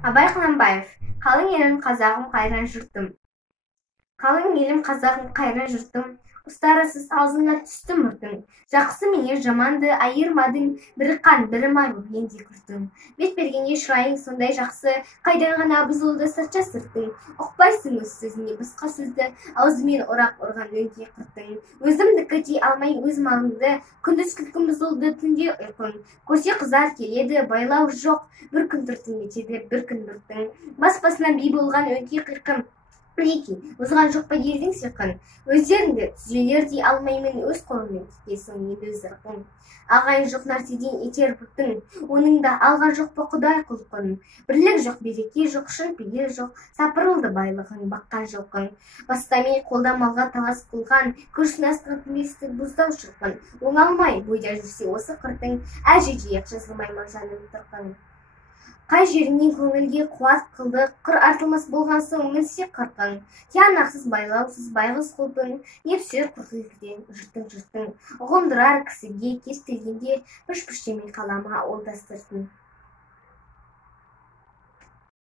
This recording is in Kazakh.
Абай Құнанбаев. Қалың елім қазағым қайран жұртым. Қалың елім қазағым қайран жұртым. Ұстарасыз аузыңа түсті мұртың. Жақсы менен жаманды айырмадың. Бірі қан, бірі май боп енді күртің. Бет бергенде шырайың сондай жақсы. Қайдан ғана бұзылды сыртша сыртың. Ұқпайсың өз сөзіне басқа сөзді. Аузымен орақ ұрған өңкей құртың. Өзімдікі дей алмай өз малыңды. Күндіз күлкім бұзылды, түнде ұйқың. Көрсе қызар келеді, байлау жоқ. Bir күн тұртың етеді, бір күн бұртың. Бас-басынан би болған өңкей қиқым. Мінеки, озған жоқ па елдің сиқын. Өздеріңді түзелер дей алмаймын, өз қолымен тікесің енді өз ырқың. Ағайын жоқ нәрседен етер бұртың. Оның да алған жоқ па құдай құлқын. Бірлік жоқ, береке жоқ, шын пейіл жоқ. Сапырылды байлығың, баққан жылқың. Бастамай қолда малға талас қылған. Көршін астын күместі бұздау шырқын. Оңалмай бойда жүрсе осы қыртың. Әжеде жазылмай маржаның тұрқын. Қай жерінен көңілге қуат қылды, қыр артылмас болған соң мінсе қырқың. Тиянақсыз байлаусыз байғыз құлпың, не түсер құрқиқден жұртың. Ұғындырар кісіге кез келгенде, пүш-пүштемей қалама ол дастырсын.